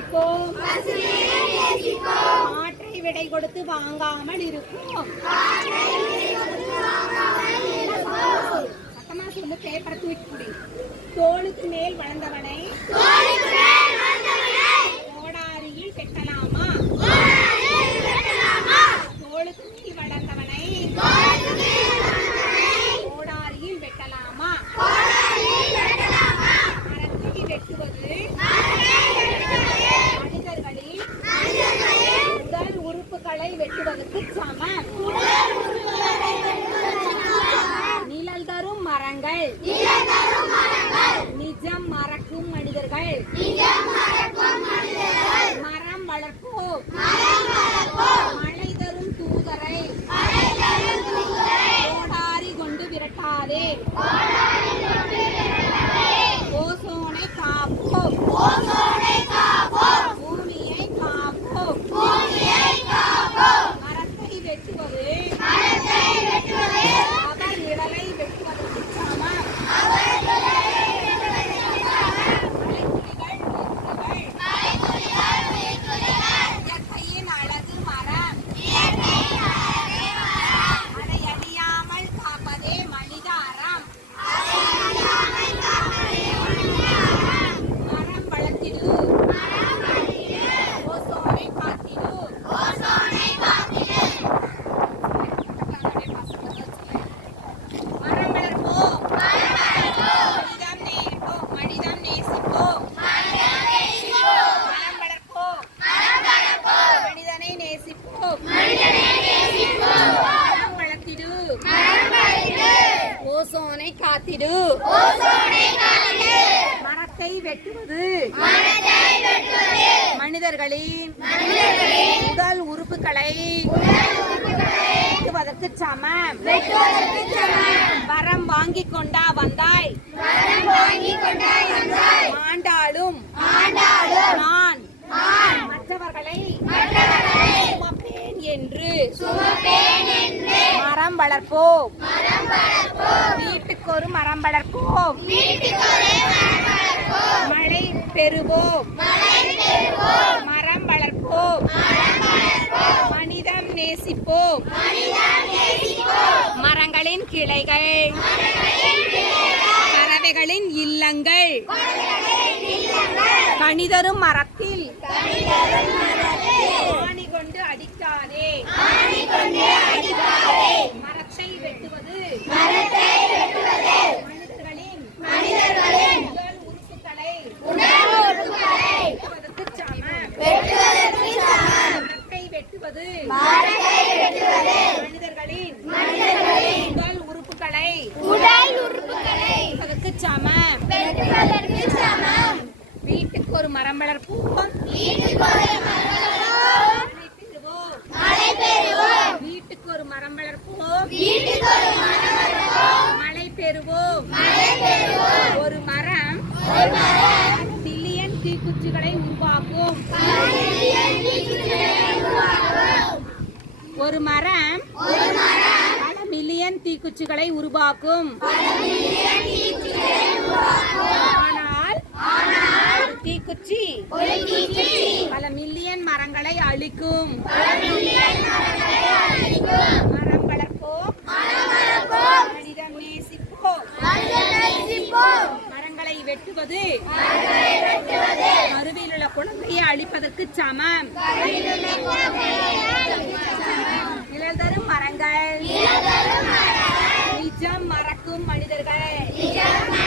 நேசிப்போம் மாற்றை விடை கொடுத்து வாங்காமல் இருப்போம். மரங்கள். நிஜம் மறக்கும் மனிதர்கள். மரம் வளர்ப்போம் மழை தரும் தூதரை கோடாரி கொண்டு விரட்டாதே ஓசோனை காப்போம் பூமியை காப்போம் மரத்தை வெட்டுவது அவர் நிழலை வெட்டுவதற்கு சமம் மலைத்துளிகள், இயற்கையின் அழகு மரம் அதை அழியாமல் காப்பதே மனித அறம் மரம் வளர்த்திடு ஓசோனை காத்திடு மரம் வளர்ப்போம் மனிதம் நேசிப்போம் மனிதம் நேசிப்போம் மரம் வளர்ப்போம் மனிதனை நேசிப்போம் மரம் வளர்த்திடு ஓசோனை காத்திடு. மரத்தை வெட்டுவது. மனிதர்களின் உடல் உறுப்புகளை வெட்டுவதற்கு சமம். வரம் வாங்கி கொண்டா வந்தாய். ஆண்டாளும் நான். மற்றவர்களை சுமப்பேன் என்று. மரம் வளர்ப்போம். வீட்டுக்கு மரம் வளர்ப்போம் மழை பெறுவோம். மரம் வளர்ப்போம் மனிதம் நேசிப்போம். மரங்களின் கிளைகள். பறவைகளின் இல்லங்கள். கணிதரும் மரத்தில் ஆணி கொண்டு அடிக்காதே மரத்தை வெட்டுவது மனிதர்களின் உடல் உறுப்புகளை வெட்டுவதற்கு சமம். மரத்தை வெட்டுவது மனிதர்களின் உடல் உறுப்புகளை வெட்டுவதற்கு சமம் வீட்டுக்கு ஒரு மரம் வளர்ப்போம் மழை பெறுவோம். வீட்டுக்கு ஒரு மரம். வளர்ப்போம் மழை பெறுவோம் ஒரு மரம் பில்லியன் தீக்குச்சிகளை உருவாக்கும். ஒரு மரம். பல மில்லியன் தீக்குச்சிகளை உருவாக்கும். அழிக்கும் மரம் வளர்ப்போம். மரங்களை வெட்டுவது. அருவியில் உள்ள குழந்தையை அழிப்பதற்கு சமம். நிழல் தரும் மரங்கள். நிஜம் மறக்கும் மனிதர்கள்.